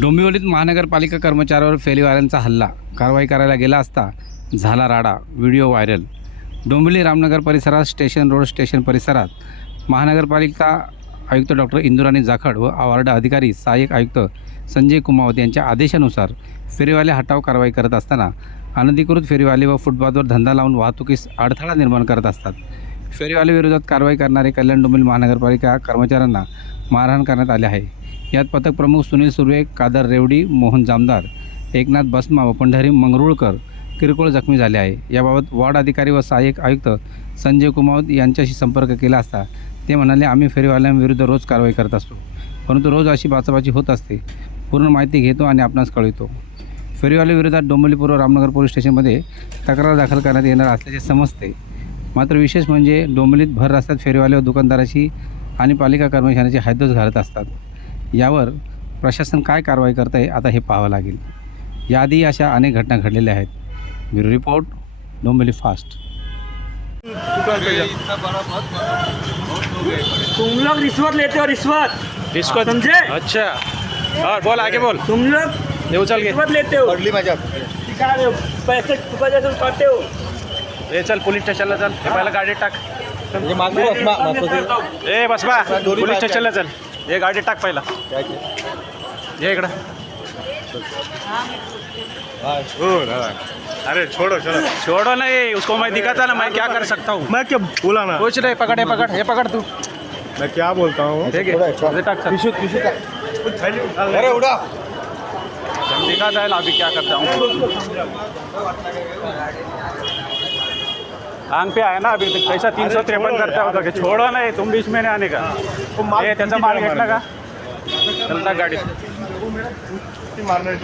डोंबिवलीत महानगरपालिका कर्मचाऱ्यावर फेरीवाल्यांचा हल्ला. कारवाई करायला गेला असता झाला राडा. Video viral. डोंबिवली रामनगर परिसरात स्टेशन रोड स्टेशन परिसरात महानगरपालिका आयुक्त डॉक्टर इंदुराणी जाखड व आवार्ड अधिकारी सहाय्यक आयुक्त संजय कुमावत यांच्या आदेशानुसार फेरीवाले हटाव कारवाई करत असताना अनधिकृत फेरीवाले व फुटपाथवर धंदा लावून वाहतुकीस अडथळा निर्माण करत असतात. फेरीवाल्याविरोधात कारवाई करणारे कल्याण डोंबिवली महानगरपालिका कर्मचाऱ्यांना मारहाण करण्यात आले आहे. यात पथक प्रमुख सुनील सुर्वे कादर रेवडी मोहन जामदार एकनाथ बसमा व पंढरी मंगरुळकर किरकोळ जखमी झाले आहे. याबाबत वॉर्ड अधिकारी व सहाय्यक आयुक्त संजय कुमावत यांच्याशी संपर्क केला असता ते म्हणाले आम्ही फेरीवाल्यांविरुद्ध रोज कारवाई करत असतो परंतु रोज अशी बाचाबाची होत असते. पूर्ण माहिती घेतो आणि आपणास कळवितो. फेरीवाल्याविरोधात डोंबिवली पूर्व रामनगर पोलीस स्टेशनमध्ये तक्रार दाखल करण्यात येणार असल्याचे समजते. मात्र विशेष म्हणजे डोंबिवलीत भर रस्त्यात फेरीवाले व दुकानदाराची आणि पालिका कर्मचाऱ्यांची हायदोस घालत असतात. यावर प्रशासन काय कारवाई करत आहे आता हे पाहावं लागेल. याआधी अशा अनेक घटना घडलेल्या आहेत. Bureau report Dombivli fast. तुम लोग रिश्वत लेते हो रिश्वत। इसको समझे? अच्छा। और बोल आगे बोल। तुम लोग रिश्वत लेते हो। रे, पैसे करते हो। ये चल पोलीस स्टेशनला चल. हे. पहिला गाडीत टाक. म्हणजे मागं बस मा- मागं ए बस बा दोन्ही पोलीस स्टेशनला चल. हे गाडीत टाक पहिला. ये इकडं. अरे छोड़ो छोड़ो. छोड़ो नहीं उसको मैं दिखाता ना मैं क्या कर सकता हूँ? मैं क्या बोला ना? कुछ नहीं पकड़ ये पकड़ ये पकड़ तू. मैं क्या बोलता हूँ? ठीक है अच्छा। ये टाक चल. अरे उडा। दिखाता है ना अभी क्या करता हूँ? आंग पे आया ना अभी तक पैसा तीन सौ तिरपन करता होता कि छोड़ो नहीं तुम बीच में नहीं आने का. ये त्याचा माल घेतला का? चलता गाडी. मारणार